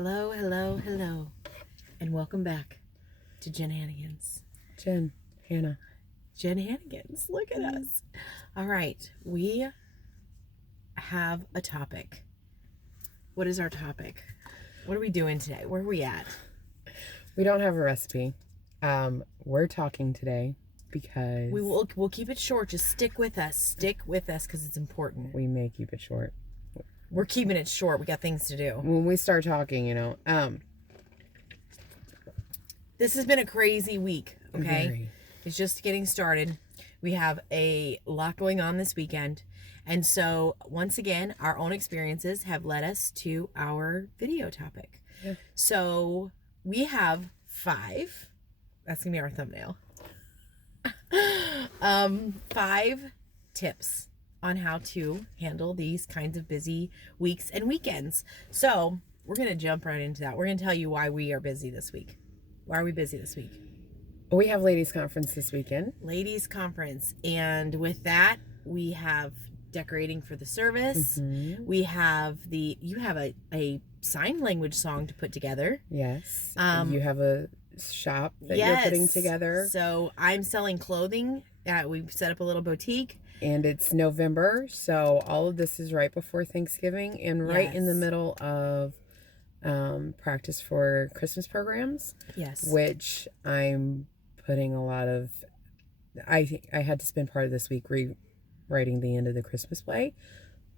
Hello, hello, hello, and welcome back to JenHannagans. Jen, Hannah. JenHannagans, look at us. All right, we have a topic. What is our topic? What are we doing today? Where are we at? We don't have a recipe. We're talking today because we'll keep it short. Just stick with us. Stick with us because it's important. we may keep it short. We're keeping it short. We got things to do. When we start talking, This has been a crazy week, okay? Very. It's just getting started. We have a lot going on this weekend. And so, once again, our own experiences have led us to our video topic. Yeah. So, we have 5. That's going to be our thumbnail. 5 tips on how to handle these kinds of busy weeks and weekends. So, we're going to jump right into that. We're going to tell you why we are busy this week. Why are we busy this week? We have ladies' conference this weekend. Ladies' conference. And with that, we have decorating for the service. Mm-hmm. We have you have a sign language song to put together. Yes. You have a shop that you're putting together. So I'm selling clothing. We've set up a little boutique. And it's November, so all of this is right before Thanksgiving and right in the middle of practice for Christmas programs. Yes. Which I'm putting a lot of... I had to spend part of this week rewriting the end of the Christmas play.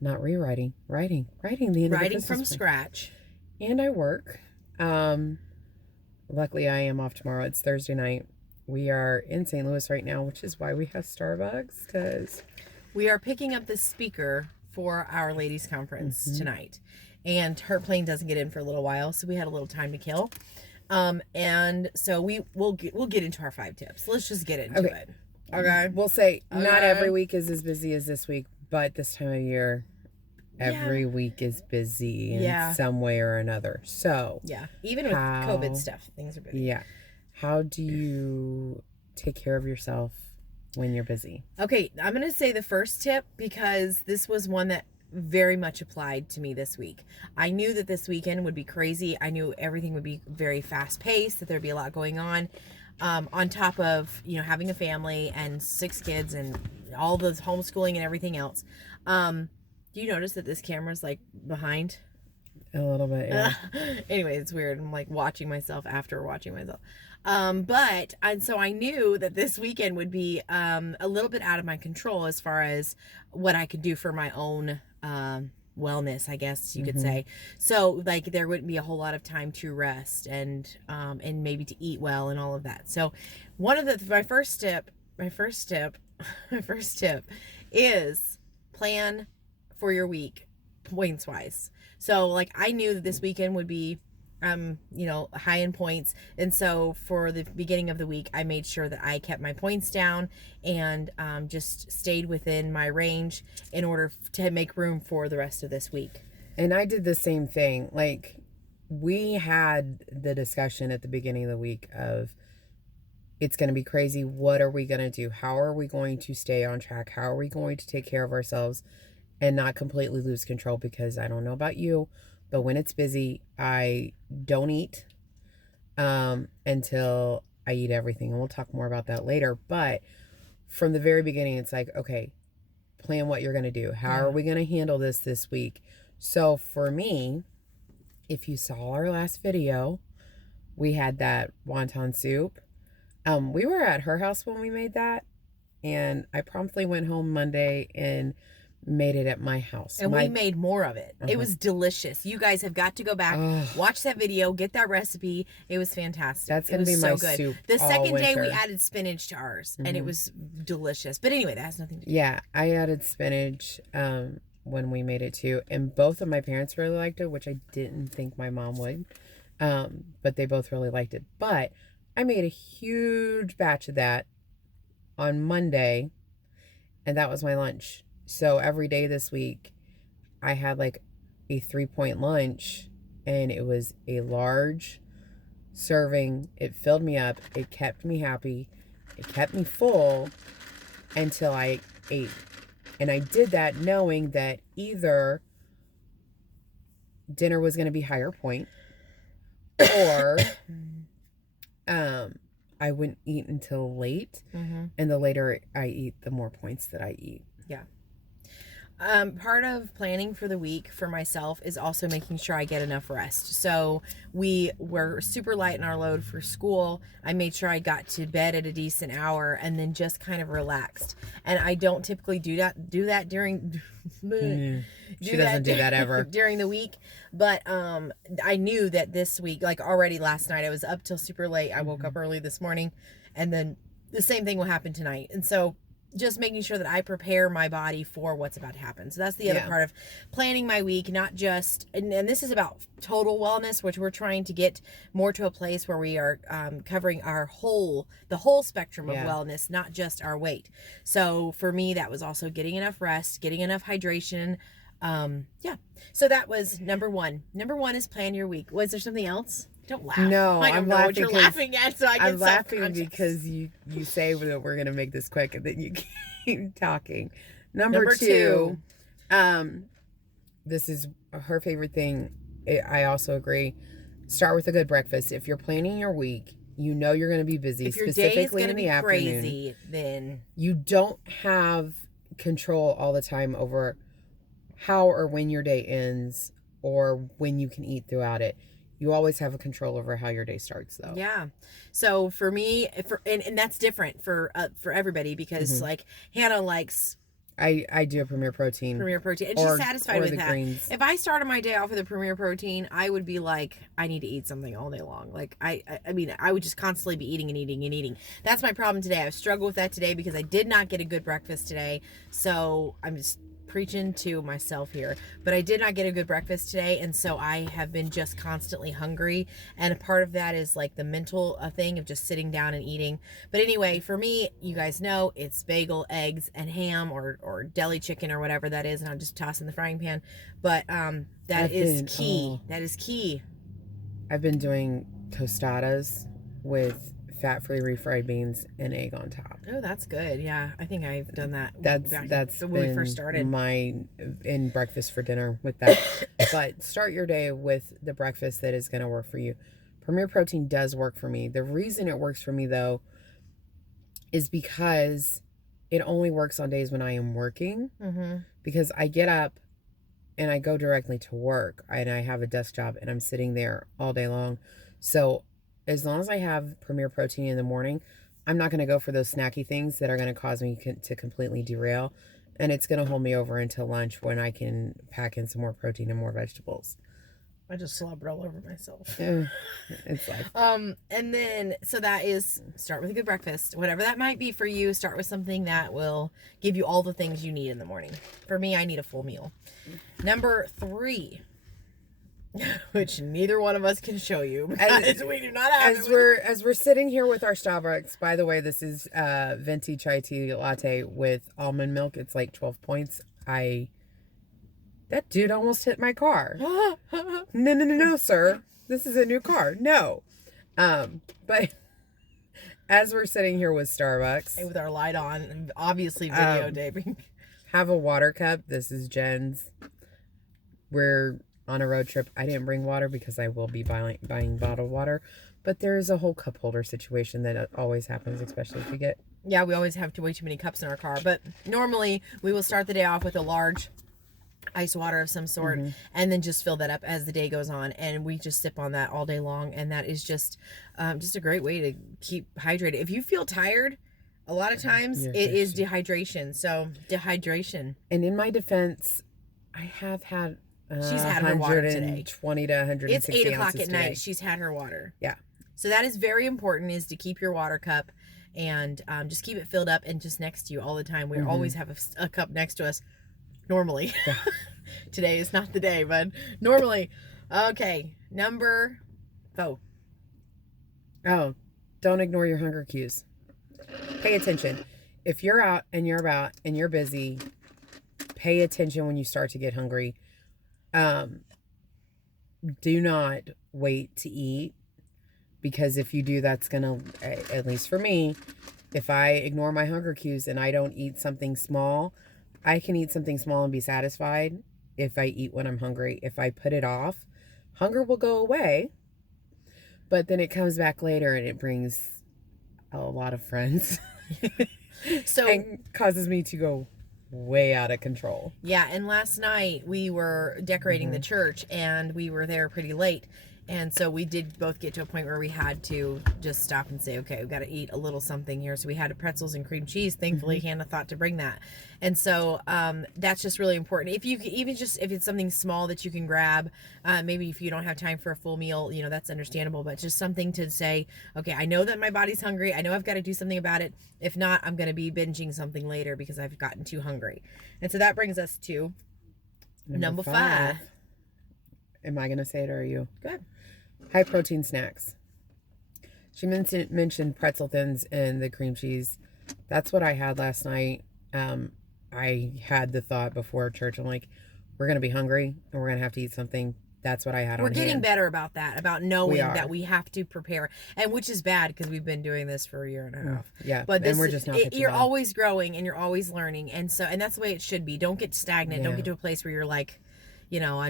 Not rewriting, writing the end of the Christmas Writing from play. scratch. And I work. Luckily, I am off tomorrow. It's Thursday night. We are in St. Louis right now, which is why we have Starbucks, because we are picking up the speaker for our ladies' conference tonight. And her plane doesn't get in for a little while, so we had a little time to kill. And so we'll get into our 5 tips. Let's just get into it. Okay. We'll say not every week is as busy as this week, but this time of year, every week is busy in some way or another. So even with COVID stuff, things are busy. Yeah. How do you take care of yourself when you're busy? Okay, I'm going to say the first tip because this was one that very much applied to me this week. I knew that this weekend would be crazy. I knew everything would be very fast paced, that there'd be a lot going on top of, having a family and 6 kids and all the homeschooling and everything else. Do you notice that this camera's like behind? A little bit, yeah. Anyway, it's weird. I'm like watching myself after watching myself. So I knew that this weekend would be a little bit out of my control as far as what I could do for my own wellness, I guess you could say. So like there wouldn't be a whole lot of time to rest and maybe to eat well and all of that. So my first tip is plan for your week points wise. So like I knew that this weekend would be high in points, and so for the beginning of the week I made sure that I kept my points down and just stayed within my range in order to make room for the rest of this week. And I did the same thing. Like we had the discussion at the beginning of the week of it's going to be crazy. What are we going to do? How are we going to stay on track? How are we going to take care of ourselves and not completely lose control? Because I don't know about you, but when it's busy, I don't eat until I eat everything. And we'll talk more about that later. But from the very beginning, it's like, okay, plan what you're going to do. How are we going to handle this week? So for me, if you saw our last video, we had that wonton soup. We were at her house when we made that. And I promptly went home Monday and made it at my house. And we made more of it. It was delicious. You guys have got to go back, watch that video, get that recipe. It was fantastic. That's going to be my soup. The second day we added spinach to ours, and it was delicious. But anyway, that has nothing to do. Yeah, I added spinach when we made it too. And both of my parents really liked it, which I didn't think my mom would. But they both really liked it. But I made a huge batch of that on Monday, and that was my lunch. So every day this week, I had like a 3-point lunch, and it was a large serving. It filled me up. It kept me happy. It kept me full until I ate. And I did that knowing that either dinner was going to be higher point or I wouldn't eat until late, and the later I eat, the more points that I eat. Yeah. Part of planning for the week for myself is also making sure I get enough rest. So we were super light in our load for school. I made sure I got to bed at a decent hour and then just kind of relaxed. And I don't typically do that during She doesn't do that ever during the week. But I knew that this week, like already last night, I was up till super late. I woke up early this morning, and then the same thing will happen tonight. And so just making sure that I prepare my body for what's about to happen. So that's the other part of planning my week, not just, and this is about total wellness, which we're trying to get more to a place where we are covering the whole spectrum of wellness, not just our weight. So for me, that was also getting enough rest, getting enough hydration. So that was number one. Number one is plan your week. Was there something else? Don't laugh. No, I don't know what you're laughing at, so I get I'm laughing self-conscious. because you say that we're going to make this quick, and then you keep talking. Number two, this is her favorite thing. I also agree. Start with a good breakfast. If you're planning your week, you know you're going to be busy. If your specifically day is in the be afternoon, crazy, then you don't have control all the time over how or when your day ends or when you can eat throughout it. You always have a control over how your day starts, though. Yeah. So for me, and that's different for everybody because like Hannah likes. I do a Premier Protein. And she's satisfied with that. Greens. If I started my day off with a Premier Protein, I would be like, I need to eat something all day long. Like I mean, I would just constantly be eating and eating and eating. That's my problem today. I've struggled with that today because I did not get a good breakfast today. So I'm just preaching to myself here, but I did not get a good breakfast today, and so I have been just constantly hungry, and a part of that is like the mental thing of just sitting down and eating. But anyway, for me, you guys know it's bagel, eggs, and ham or deli chicken or whatever that is, and I'll just toss in the frying pan. But that is key. That is key. I've been doing tostadas with fat-free refried beans and egg on top. Oh, that's good. Yeah, I think I've done that. That's when we first started. My in breakfast for dinner with that. But start your day with the breakfast that is going to work for you. Premier Protein does work for me. The reason it works for me, though, is because it only works on days when I am working. Because I get up and I go directly to work, and I have a desk job, and I'm sitting there all day long. So as long as I have Premier Protein in the morning, I'm not going to go for those snacky things that are going to cause me to completely derail. And it's going to hold me over until lunch when I can pack in some more protein and more vegetables. I just slobbered all over myself. It's like and then so that is start with a good breakfast. Whatever that might be for you, start with something that will give you all the things you need in the morning. For me, I need a full meal. Number 3, which neither one of us can show you because we do not have as we're sitting here with our Starbucks. By the way, this is venti chai tea latte with almond milk. It's like 12 points. That dude almost hit my car. No, sir. This is a new car. No. But as we're sitting here with Starbucks, and with our light on, and obviously videotaping, have a water cup. This is Jen's. We're on a road trip. I didn't bring water because I will be buying bottled water, but there is a whole cup holder situation that always happens, especially if we get. Yeah, we always have way too many cups in our car, but normally we will start the day off with a large ice water of some sort and then just fill that up as the day goes on, and we just sip on that all day long, and that is just a great way to keep hydrated. If you feel tired, a lot of times it is dehydration. So dehydration. And in my defense, I have had she's had her water today. 120 to 160 It's 8 o'clock at night. Today. She's had her water. Yeah. So that is very important, is to keep your water cup and just keep it filled up and just next to you all the time. We always have a cup next to us normally. Yeah. Today is not the day, but normally. Okay. Number 4. Oh, don't ignore your hunger cues. Pay attention. If you're out and you're about and you're busy, pay attention when you start to get hungry. Do not wait to eat, because if you do, that's gonna, at least for me, if I ignore my hunger cues and I don't eat something small, I can eat something small and be satisfied if I eat when I'm hungry. If I put it off, hunger will go away, But then it comes back later and it brings a lot of friends. So and causes me to go way out of control. yeah, and last night we were decorating the church and we were there pretty late. And so we did both get to a point where we had to just stop and say, okay, we've got to eat a little something here. So we had pretzels and cream cheese. Thankfully, Hannah thought to bring that. And so that's just really important. If you even just, if it's something small that you can grab, maybe if you don't have time for a full meal, you know, that's understandable, but just something to say, okay, I know that my body's hungry. I know I've got to do something about it. If not, I'm going to be binging something later because I've gotten too hungry. And so that brings us to number 5. Am I going to say it or are you? Go ahead. High protein snacks. She mentioned pretzel thins and the cream cheese. That's what I had last night. I had the thought before church. I'm like, we're going to be hungry and we're going to have to eat something. That's what I had on hand. We're getting better about that, about knowing that we have to prepare, and which is bad because we've been doing this for a year and a half. Yeah, but and we're just not. You're always growing and you're always learning, and that's the way it should be. Don't get stagnant. Yeah. Don't get to a place where you're like, you know,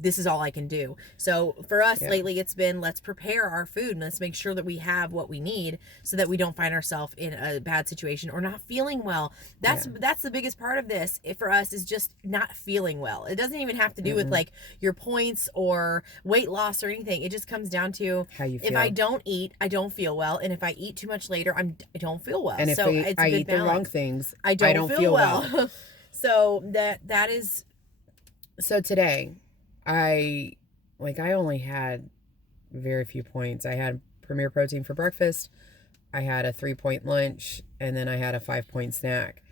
this is all I can do. So for us lately, it's been, let's prepare our food and let's make sure that we have what we need so that we don't find ourselves in a bad situation or not feeling well. That's the biggest part of this for us, is just not feeling well. It doesn't even have to do with like your points or weight loss or anything. It just comes down to how you feel. If I don't eat, I don't feel well. And if I eat too much later, I don't feel well. And if I eat the wrong things, I don't feel well. So that is... So today, I only had very few points. I had Premier Protein for breakfast. I had a 3-point lunch, and then I had a 5-point snack.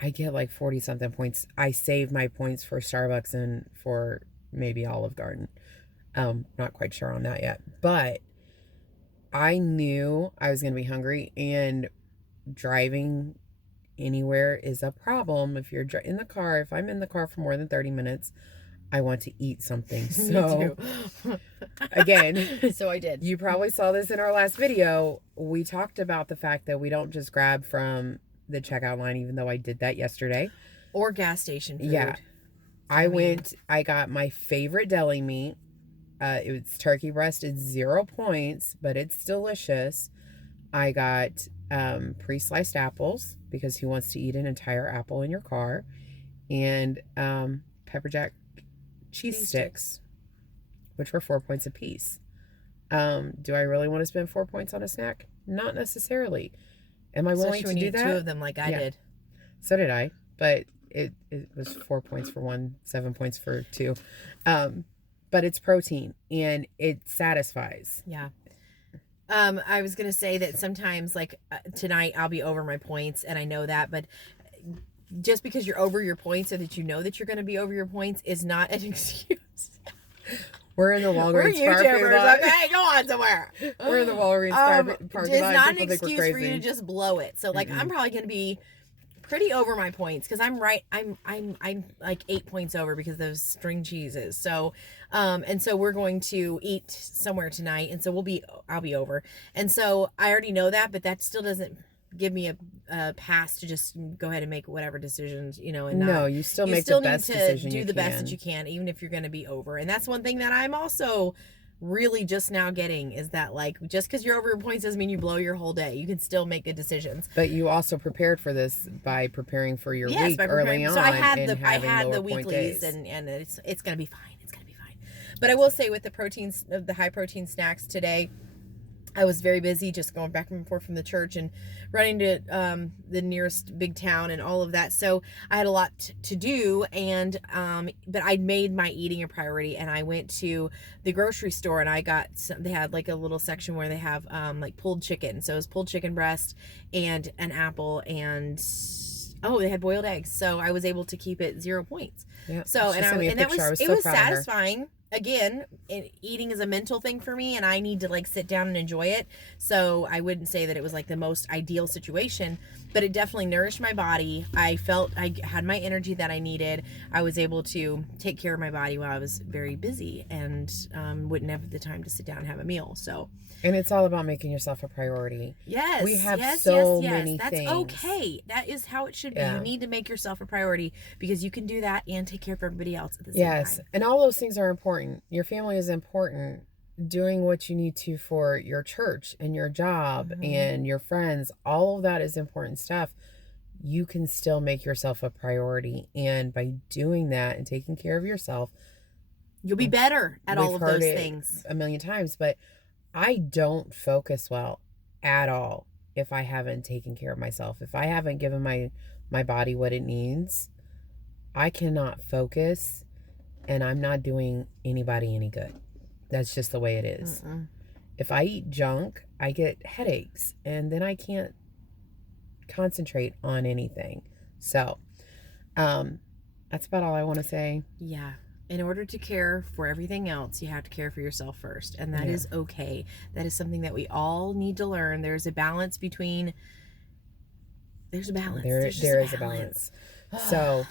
I get like 40 something points. I saved my points for Starbucks and for maybe Olive Garden. Not quite sure on that yet, but I knew I was going to be hungry, and driving anywhere is a problem. If you're in the car, if I'm in the car for more than 30 minutes, I want to eat something. So again, so I did. You probably saw this in our last video. We talked about the fact that we don't just grab from the checkout line, even though I did that yesterday. Or gas station food. Yeah. I got my favorite deli meat. It was turkey breast. It's 0 points, but it's delicious. I got pre-sliced apples because who wants to eat an entire apple in your car, and pepper jack cheese sticks, which were 4 points a piece. Do I really want to spend 4 points on a snack? Not necessarily. Am I willing to do that? 2 of them like I did. So did I, but it was 4 points for 1, 7 points for 2. But it's protein and it satisfies. Yeah. I was going to say that sometimes, like tonight, I'll be over my points, and I know that, but just because you're over your points, or that you know that you're going to be over your points, is not an excuse. We're in the Walgreens parking lot. Okay, go on somewhere. We're in the Walgreens parking lot. It's not an excuse for you to just blow it. So, like, I'm probably going to be pretty over my points because I'm like 8 points over because of those string cheeses. So and so we're going to eat somewhere tonight, and so I'll be over. And so I already know that, but that still doesn't give me a pass to just go ahead and make whatever decisions, you know. And no, you still make the best decision. Do the best that you can, even if you're going to be over. And that's one thing that I'm also really just now getting, is that, like, just because you're over your points doesn't mean you blow your whole day. You can still make good decisions. But you also prepared for this by preparing for your week early on. So I had the weeklies, and it's gonna be fine. It's gonna be fine. But I will say, with the high protein snacks today, I was very busy just going back and forth from the church and running to the nearest big town and all of that. So I had a lot to do, and but I made my eating a priority, and I went to the grocery store, and I got they had like a little section where they have like pulled chicken. So it was pulled chicken breast and an apple, and they had boiled eggs. So I was able to keep it 0 points. Yeah. So it was satisfying. Again, eating is a mental thing for me, and I need to like sit down and enjoy it. So I wouldn't say that it was like the most ideal situation, but it definitely nourished my body. I felt I had my energy that I needed. I was able to take care of my body while I was very busy, and wouldn't have the time to sit down and have a meal. So, and it's all about making yourself a priority. Yes, we have so many That's things. okay. That is how it should be. You need to make yourself a priority, because you can do that and take care of everybody else at the same time. Yes, and all those things are important. Your family is important, doing what you need to for your church and your job and your friends, all of that is important stuff. You can still make yourself a priority. And by doing that and taking care of yourself, you'll be better at all of those things. A million times, but I don't focus well at all if I haven't taken care of myself. If I haven't given my body what it needs, I cannot focus, and I'm not doing anybody any good. That's just the way it is. If I eat junk, I get headaches, and then I can't concentrate on anything. So, that's about all I want to say. Yeah. In order to care for everything else, you have to care for yourself first. And that is okay. That is something that we all need to learn. There's a balance between... There's a balance. There is a balance. So,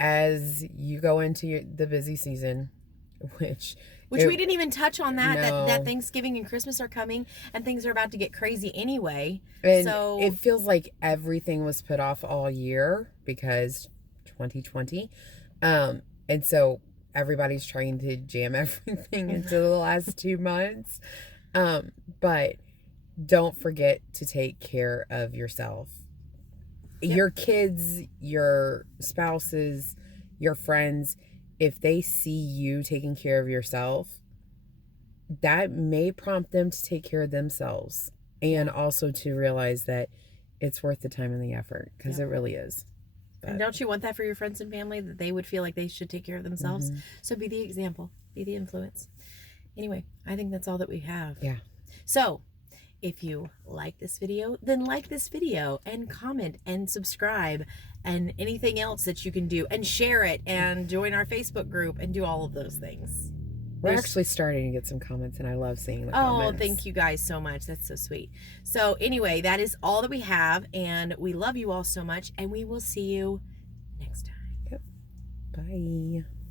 as you go into the busy season, which we didn't even touch on that Thanksgiving and Christmas are coming, and things are about to get crazy anyway. And so it feels like everything was put off all year because 2020. And so everybody's trying to jam everything into the last 2 months. But don't forget to take care of yourself. Your kids, your spouses, your friends, if they see you taking care of yourself, that may prompt them to take care of themselves, and also to realize that it's worth the time and the effort, because it really is. And don't you want that for your friends and family, that they would feel like they should take care of themselves? So be the example, be the influence. Anyway, I think that's all that we have. Yeah. So if you like this video, then like this video and comment and subscribe and anything else that you can do, and share it and join our Facebook group and do all of those things. We're actually starting to get some comments, and I love seeing the comments. Oh, thank you guys so much. That's so sweet. So anyway, that is all that we have, and we love you all so much, and we will see you next time. Yep. Bye.